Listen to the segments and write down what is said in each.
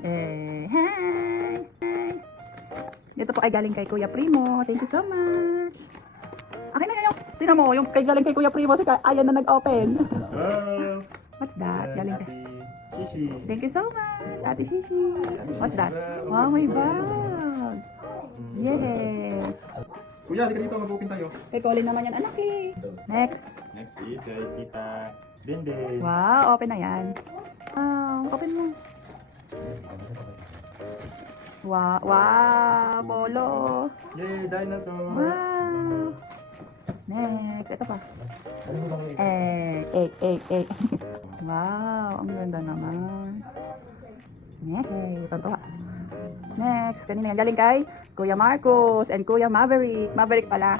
Hi! Dito po ay galing kay Kuya Primo. Thank you so much. Akin na yung, tingnan mo, yung kay galing kay Kuya Primo, si Ayan na nag-open. Oh, What's that? Galing kay... Shishi. Thank you so much, Ate Shishi. What's that? Wow, may bag. Yeah. Kuya, halika dito, mag-open tayo. Kay Colin naman yan, anak eh. Next. Next is kay Tita Dende. Wow, open na yan. Open mo. Wow, wow, polo. Yay, dinosaur. Wow. Next, ito pa. Egg. Wow, ang ganda naman. Next, tonto. Next, kanina yan. Galing kay Kuya Marcos and Kuya Maverick. Maverick pala.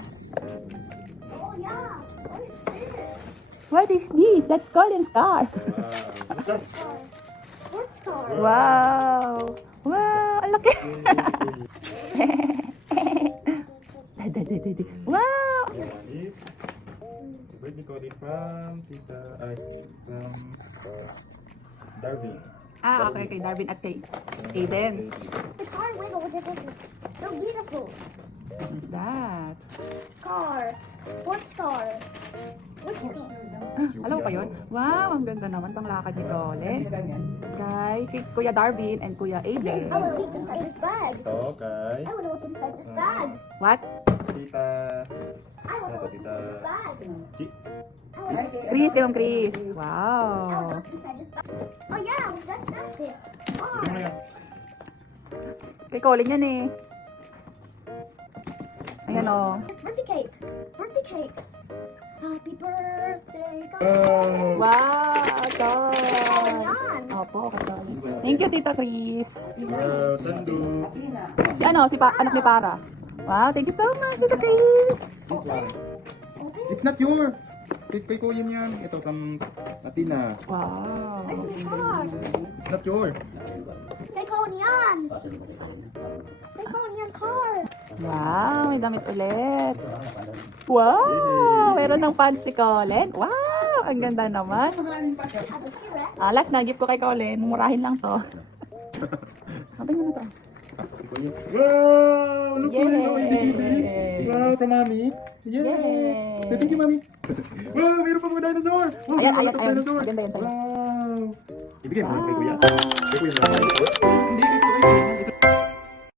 Oh yeah. What is this? What is this? That's Colin Star. Sports car. Wow. Wow, ang laki. Wow. Is birthday code from Tita, from Darwin. Okay, kay Darwin at kay Aiden. The car wiggle with it. So beautiful. What's that? Car. Sports car. What's this? Alam mo pa yun? Wow, ang ganda naman panglakad ni Colin. Kay Kuya Darwin and Kuya Aiden. I want to look inside this bag. Ito kay I want to look inside this bag. What? Tita I want to look inside this bag. Chi. I want to Chris, yung Chris. I want Wow. to look inside this bag. Oh yeah, that's not this. Ano mo Car. yan? Kay Colin yan eh. Ayan o. It's birthday cake. Birthday cake. Happy birthday. Oh! Wow, ito. Yan. Opo, kasali. Thank you, Tita Chris. Wow, Sandu. Si anak ni Para. Wow, thank you so much, Tita Chris. It's not your. Kay Kuya yan. Ito from Latina. Wow. Car. It's not your. Kay Konyan. Kay Konyan car. Wow, may damit ulit. Wow, meron ng pants si Colin. Wow, ang ganda naman. Last na, gift ko kay Colin. Mumurahin lang to. Sabi mo na to. Wow! Look Yay! at it. Wow, from Mami. Yay! Yay! Say thank you, Mami. Wow, mayroon pa mga dinosaur. Wow, Ayan, mayroon ayan, pa ayan. dinosaur. Maganda yan sa'yo. Wow! Ibigay mo kay Kuya. Kay Kuya. Hindi,